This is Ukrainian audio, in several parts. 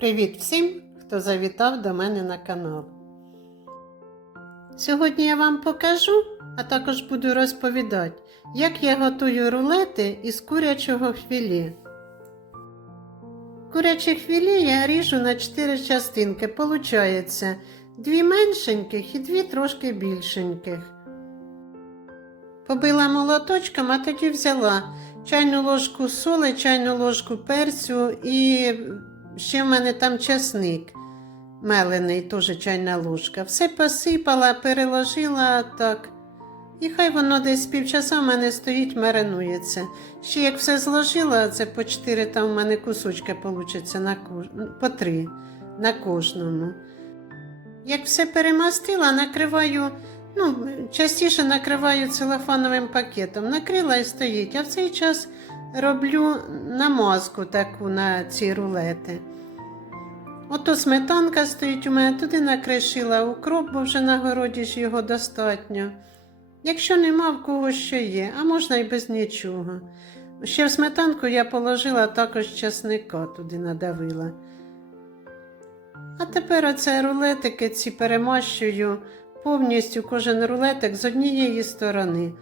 Привіт всім, хто завітав до мене на канал. Сьогодні я вам покажу, а також буду розповідати, як я готую рулети із курячого філе. Куряче філе я ріжу на 4 частинки. Получається дві меншеньких і дві трошки більшеньких. Побила молоточком, а тоді взяла чайну ложку соли, чайну ложку перцю і ще в мене там часник мелений, теж чайна ложка. Все посипала, переложила так. І хай воно десь півчаса в мене стоїть, маринується. Ще як все зложила, це по 4 там в мене кусочки получаться на кож... по 3 на кожному. Як все перемастила, накриваю, ну, частіше накриваю целофановим пакетом. Накрила і стоїть, а в цей час роблю намазку таку на ці рулети. Ото сметанка стоїть у мене, туди накришила укроп, бо вже на городі ж його достатньо. Якщо нема в кого що є, а можна і без нічого. Ще в сметанку я положила також часника, туди надавила. А тепер оце рулетики ці перемащую повністю кожен рулетик з однієї сторони.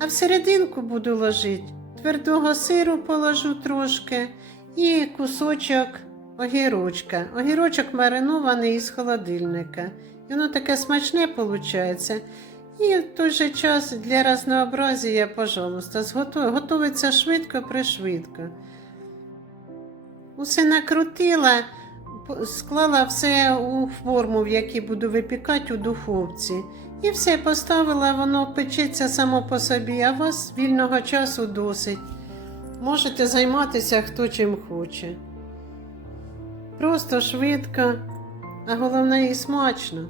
А всерединку буду ложити твердого сиру положу трошки і кусочок огірочка. Огірочок маринований із холодильника. І воно таке смачне виходить. І в той же час для разнообразія, пожалуйста, зготу- готується швидко пришвидко. Усе накрутила, склала все у форму, в якій буду випікати у духовці. І все поставила, воно печеться само по собі, а вас вільного часу досить. Можете займатися хто чим хоче. Просто швидко, а головне і смачно.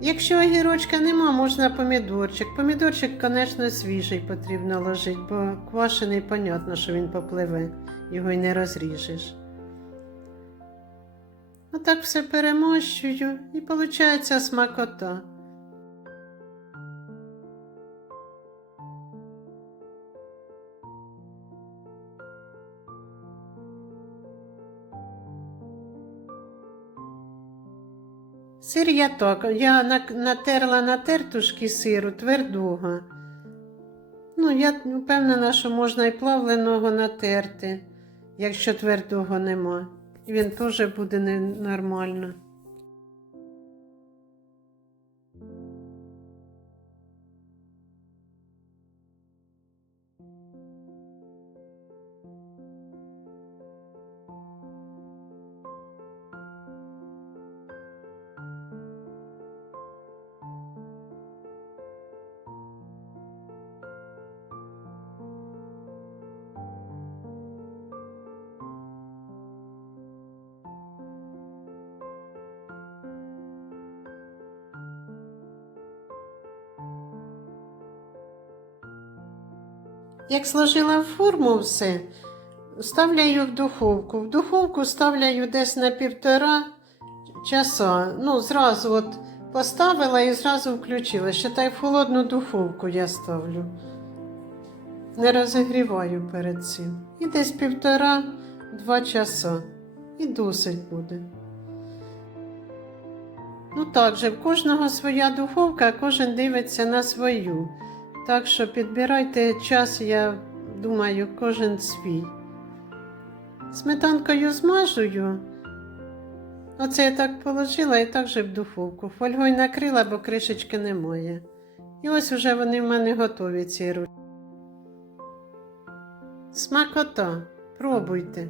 Якщо огірочка нема, можна помідорчик. Помідорчик, звісно, свіжий потрібно ложити, бо квашений, понятно, що він попливе, його й не розріжеш. Отак все перемощую і виходить смакота. Сир я так. Я натерла на тертушки сиру твердого. Ну, я впевнена, що можна і плавленого натерти, якщо твердого нема. Він теж буде не- Як сложила в форму все, ставляю в духовку. В духовку ставляю десь на півтора часа. Ну, зразу от поставила і зразу включила. Считай, в холодну духовку я ставлю. Не розігріваю перед цим. І десь півтора-два часа. І досить буде. Ну так же, в кожного своя духовка, кожен дивиться на свою. Так що підбирайте час, я думаю, кожен свій. Сметанкою змажую. Оце я так положила і так же в духовку. Фольгою накрила, бо кришечки немає. І ось уже вони в мене готові ці рулі. Смакота. Пробуйте.